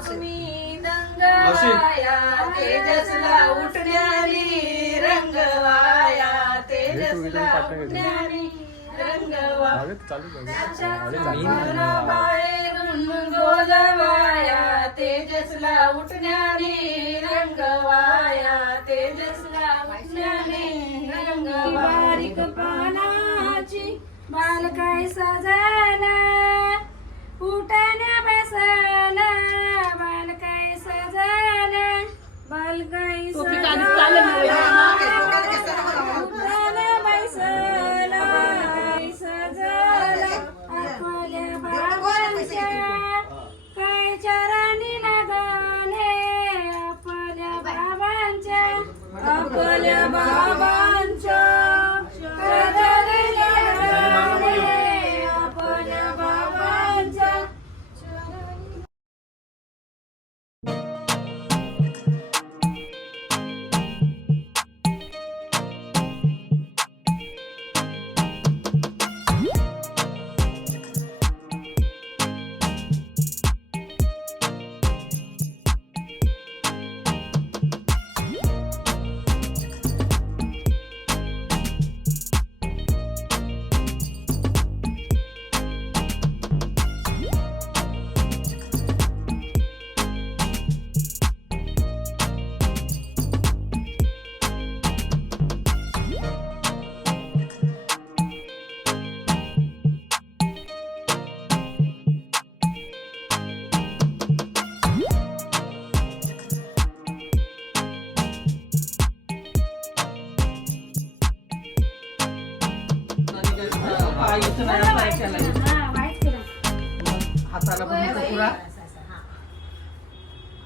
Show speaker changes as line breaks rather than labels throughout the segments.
तुम्ही दंगवाया तेजसला उठण्यानी रंगवाया तेजसला उठण्यानी रंगवा बाहेरून गोलवाया तेजसला उठण्याने रंगवाया तेजसला उठण्याने रंगवा बारीक पानाची बाल काय काय सजला उठण्या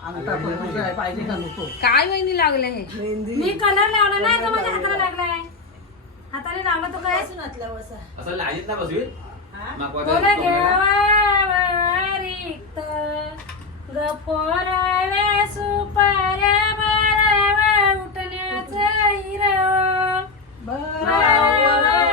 अंगठा पण पुरा पाहिजे का नको?
काय महिनी लागले हे? मी कलर लावला नाही तो माझ्या हाताला लागलाय हाताने लावला तो काय?
असं लाजीत ना बसवी
बोला घ्यावा रिक्त गपोराव्या सुपाऱ्या बारावा उठण्याचं हिरव बारावा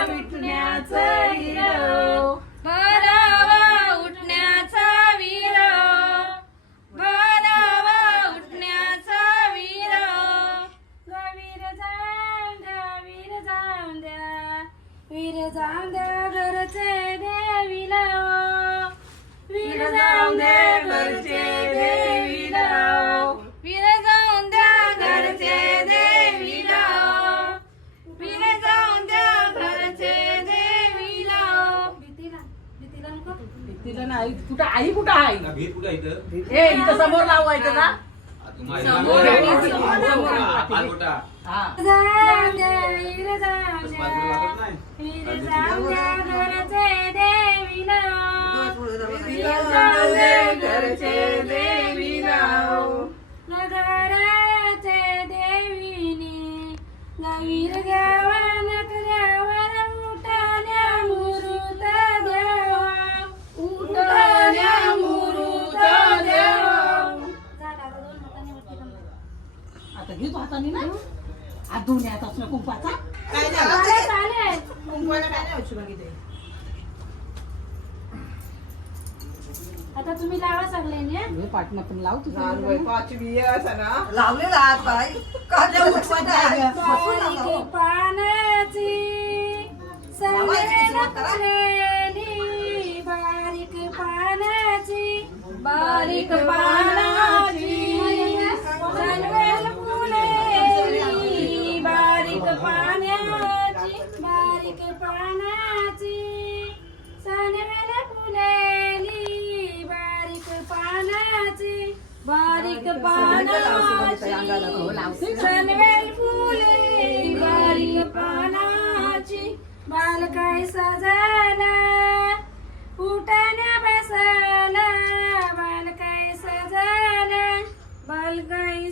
कुठं आई कुठं आहे
भीत कुठं इथं
ए इथं समोर लावायचं का
समोर आणि
हा
द्या वीर द्या वीर द्या घरचे. वीर द्या घरचे
हाताने ना? हात धुवून येत असणं कुंपाचा.
चालेल चालेल आता तुम्ही लावा सगळ्यांनी हं?
हे पाठनं पण लाव तुझं.
लावलेला हात पाय का देऊ
बारीक पानाची संगेला फुलेली बारीक पानाची बारीक पानाची. उठण्या बसला बाल काय सजला बाल काय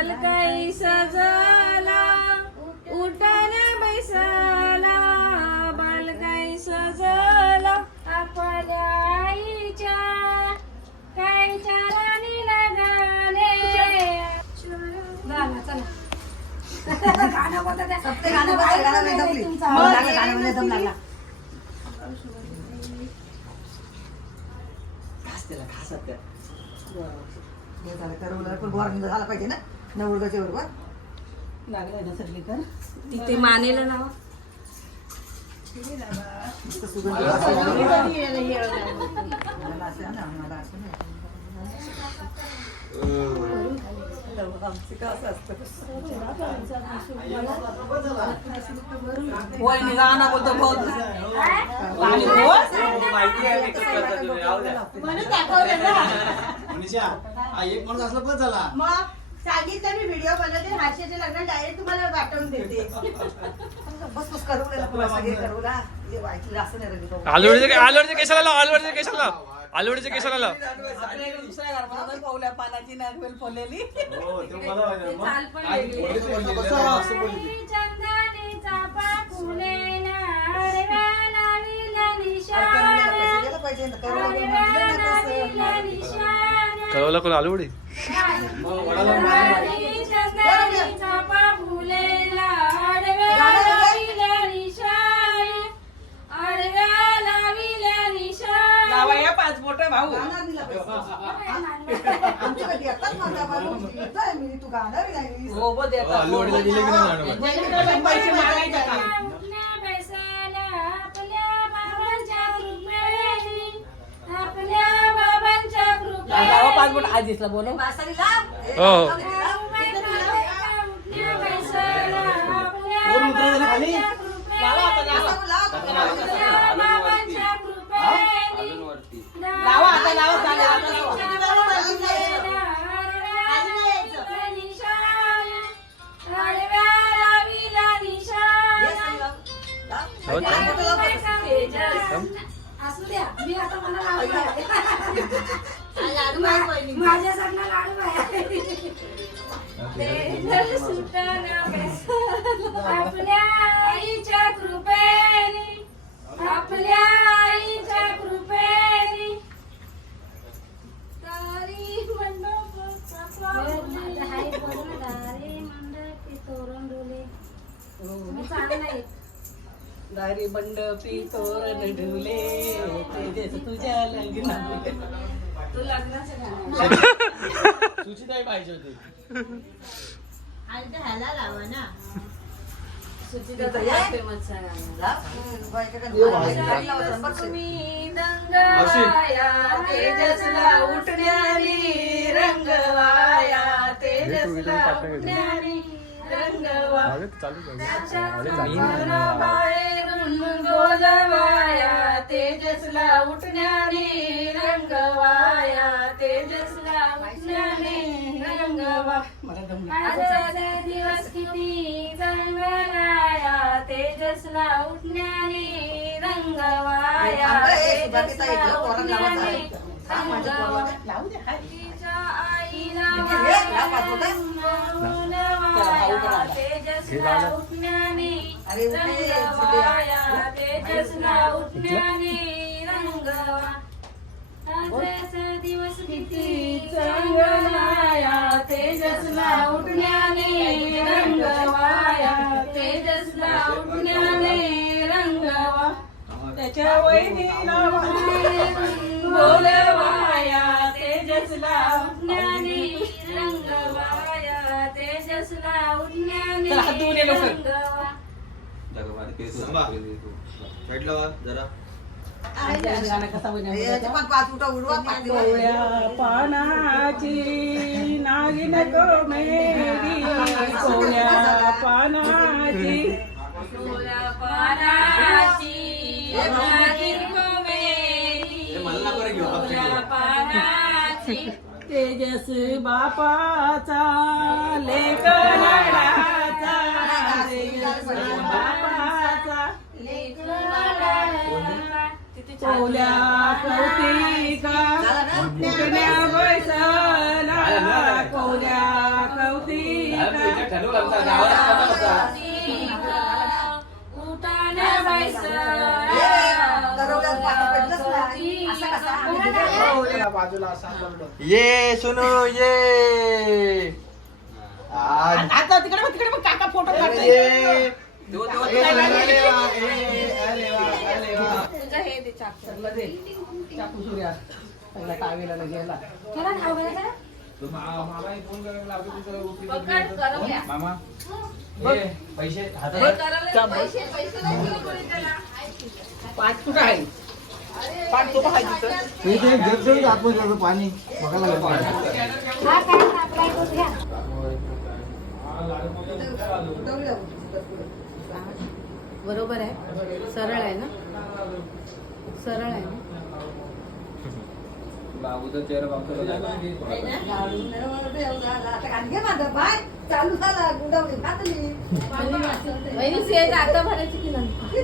बालकाई सजला उठाने बैसला बालकाई सजला आपल्या आईच्या झाला चला गाणं बोलता
गाणं बघा, गाणं नाही जमली.
तुमचा
दम
आवाज
लागला, गाणं नाही दम लागला. घास त्याला, घास आता. हे झालं, करवलं, पण गोर झाला पाहिजे ना नवरगाच्या बरोबर
लागलाय ना सगळी कर
तिथे मानेला नाव
नुसतं सुगंध
कधी
असेल.
यायला येळ नाही.
मला असं ना, मला असं नाही. आमचं का असं असतं? वहिनी गाणं बोलतो बहुत
आणि बोल.
माहिती आहे मी कसं करतात तुम्ही, राहू द्या.
म्हणून दाखवलं ना
मनीषा हा एक माणूस असला पण झाला
मग सांगितलं मी व्हिडिओ बनवते हास्याचे लग्न डायरेक्ट तुम्हाला पाठवून देते.
बस बस करवलेला पण असं हे करवला हे असं नाही रंगीत.
आलूवडीचे आलूवडीचे केसाला लाव आलूवडीचे केसाला लाव आलूवडीचे केसाला लाव
आपल्या इकडे दुसऱ्या घरामध्ये पावल्या पानाची नागवेल फुलेली
हो ते मला माहिती मग.
चाल पण
आधी
वेगळी.
बोलली तर बोलली, जरा असं बोलली. ती.
चंदनी चापा फुलेला आडव्या लाविला
अरे करवलेला पैसे
निशाण
गेलं पाहिजे ना, म्हटलं ना तसं.
कळवला कोण? आलूवडी?
मग वडाला
पाच मोठे आजीसला बोलव
हो.
लाडू. आपल्या आईच्या कृपेने. आपल्या आईच्या कृपेने. तारी मंडप तोरण डोले. मी चांगलं नाही
दारी मंडपी तोरण ढुले तेजेस तुझ्या लग्नात.
तू लग्नाचं गाणं
सुचिताई पाहिजे होती.
ह्याला लावा ना.
तेजसला उठण्यानी. रंगवाया तेजसला उठण्यानी. रंगवा बाहेरून बोलवाया तेजसला उठण्याने रंगवाया तेजसला उठण्याने रंगवा. आजचा दिवस किती चांगलाया तेजसला उठण्याने रंगवाया तेजसला. उठण्याने. रंगवा. दिवस किती चांगलाया तेजसला उठण्याने रंगवाया तेजसला उठण्याने रंगवा
त्याच्या वहिनीला
बोलवाया. तेजसला उठण्याने रंगवाया तेजसला उठण्याने
चला, हात धुवून ये लवकर.
रंगवा
जगभरात केस
थांबा.
होते.
साईडला वा जरा
गाणं कसा बनवलं
याचे पण पाच उठा उडवा पाच दिवस.
कोवळ्या पानाची नागिन को मेरी कोवळ्या पानाची
फुला पानाची नागिन
तेजस बापाचा लेख तेजस बापाचा कौतिका फुटण्या बैसला कोल्या कौतिका
उठाने बैसला.
ये सुनो ये.
आता तिकडे बघ, तिकडे बघ, काका फोटो?
मामा? पैसे
आहे पाच कुठं आहे
पाणी बघायला.
हा.
बरोबर आहे सरळ आहे ना सरळ आहे ना
बाबूचा चेहरा बाबूचा
गाडून नाही मला ते एवढं झालं. आता गाडगे माझं पाय चालू झाला गुंडावली
आता भरायची की नंतर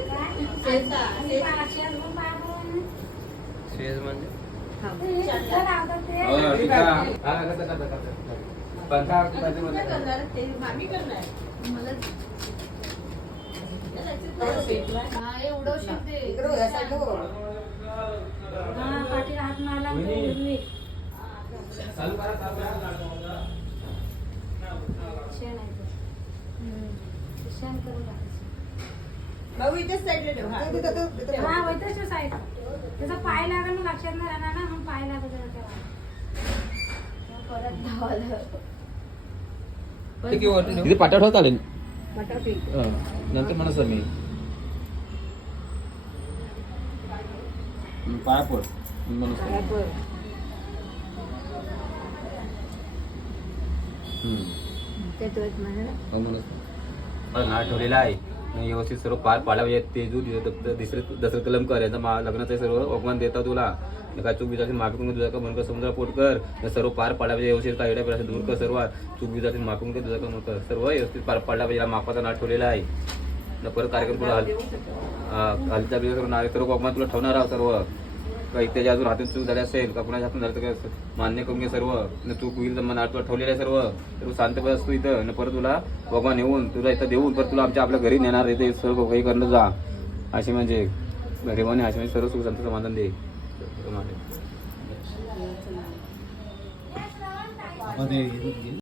सेज
आणि पाचशे अजून पाय भरून.
शेज म्हणजे. हो हा.
हा, शेण करून.
भाऊ इथेच साईडला ठेव. हा
हा वैतच साईड त्याचा पाय लागल मग लक्षात नाही राहणार ना मग पाय लागत तेव्हा
परत धावायला
तिथे पाठवत ठेवता आले
बटाटे
नंतर म्हणा मी. पाय पड. म्हणून नाव ठेवलेला आहे. व्यवस्थित सर्व पार पाडला. म्हणजे ते जू दुसरे दसरं कलम कर याचा मा- लग्नाचं सर्व अवमान देता तुला. काय चूक बिजाची माफी करून तुझा का म्हणकर समुद्र पोट कर. सर्व पार पाडला पाहिजे व्यवस्थित. काय एवढ्या पेक्षा दूर कर सर्व. चूक बिजाची माफी करून तुझा का म्हणकर सर्व व्यवस्थित पार पाडला पाहिजे. मापाचा नाट ठेवलेला आहे. परत कार्यक्रम तुला हल हलचा बिजा करून सर्व अवमान तुला ठेवणार आहोत सर्व. काही त्याच्या अजून हातून चूक झाली असेल का कुणाच्या हातून झालं तर काय मान्य करून घे सर्व. आणि चूक होईल तर तुला ठेवलेलं आहे सर्व. तर तू शांतपणे असतो इथं. आणि परत तुला भगवान येऊन तुला इथं देऊन परत तुला आमच्या आपल्या घरी नेणार इथे सर्व काही करणं जा. अशी म्हणजे गरिबाने अशी म्हणजे सर्व सुख शांत समाधान दे.
मध्ये